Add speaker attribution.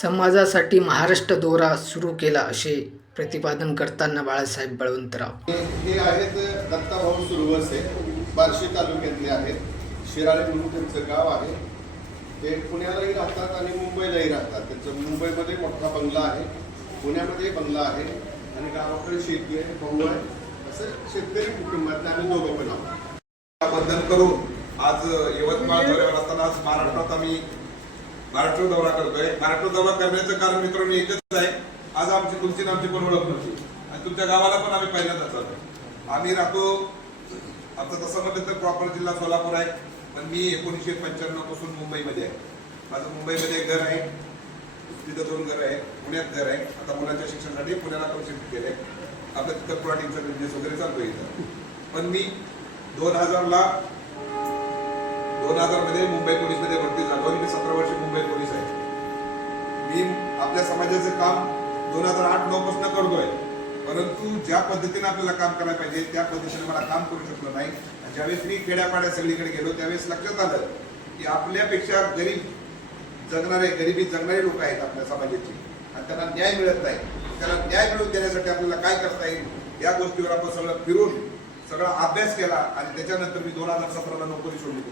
Speaker 1: समाजासाठी महाराष्ट्र दौरा सुरू केला असे प्रतिपादन करताना बाळासाहेब बळवंतराव.
Speaker 2: हे हे आहेत दत्ताभाऊ सुरवसे बार्शी तालुक्यातले आहेत. शिराळे म्हणून त्यांचं गाव आहे. ते पुण्यालाही राहतात आणि मुंबईलाही राहतात. त्यांचं मुंबईमध्ये मोठा बंगला आहे. पुण्यामध्ये बंगला आहे. आणि गावाकडे शेती आहे भाऊ आहे. असं शेतकरी कुटुंबातले आम्ही दोघं पण आहोत.
Speaker 3: बंधन करून आज यवतमाळ दौऱ्यावर असताना आज महाराष्ट्रात आम्ही महाराष्ट्र दौरा करतोय. महाराष्ट्र दौरा करण्याचं कारण मित्रांनो एकच आहे. आज आमची तुमची आमची पण ओळख नव्हती. आणि तुमच्या गावाला पण आम्ही पहिल्यांदाच आलोय आम्ही राहतो आमचं तसं म्हटलं तर प्रॉपर जिल्हा सोलापूर आहे. पण मी एकोणीसशे पंच्याण्णवपासून मुंबईमध्ये आहे. माझं मुंबईमध्ये एक घर आहे. तिथं दोन घर आहे. पुण्यात घर आहे. आता मुलांच्या शिक्षणासाठी पुण्याला पण शिफ्ट केलंय आपलं तिथं प्लॉटिंगचा बिझनेस वगैरे चालतोय इथं. पण मी दोन हजारला दोन हजारमध्ये मुंबई पोलीसमध्ये भरती झालो आपल्या समाजाचं काम दोन हजार आठ नऊ पासून करतोय. परंतु ज्या पद्धतीने आपल्याला काम करायला पाहिजे त्या पद्धतीने मला काम करू शकलो नाही. आणि ज्यावेळेस मी खेड्यापाड्या सगळीकडे गेलो त्यावेळेस लक्षात आलं की आपल्यापेक्षा गरीब जगणारे गरिबी जगणारे लोक आहेत आपल्या समाजाची. आणि त्यांना न्याय मिळत नाही. त्याला न्याय मिळवून देण्यासाठी आपल्याला काय करता येईल या गोष्टीवर आपण सगळं फिरून सगळा अभ्यास केला आणि त्याच्यानंतर मी दोन हजार सतराला नोकरी सोडली.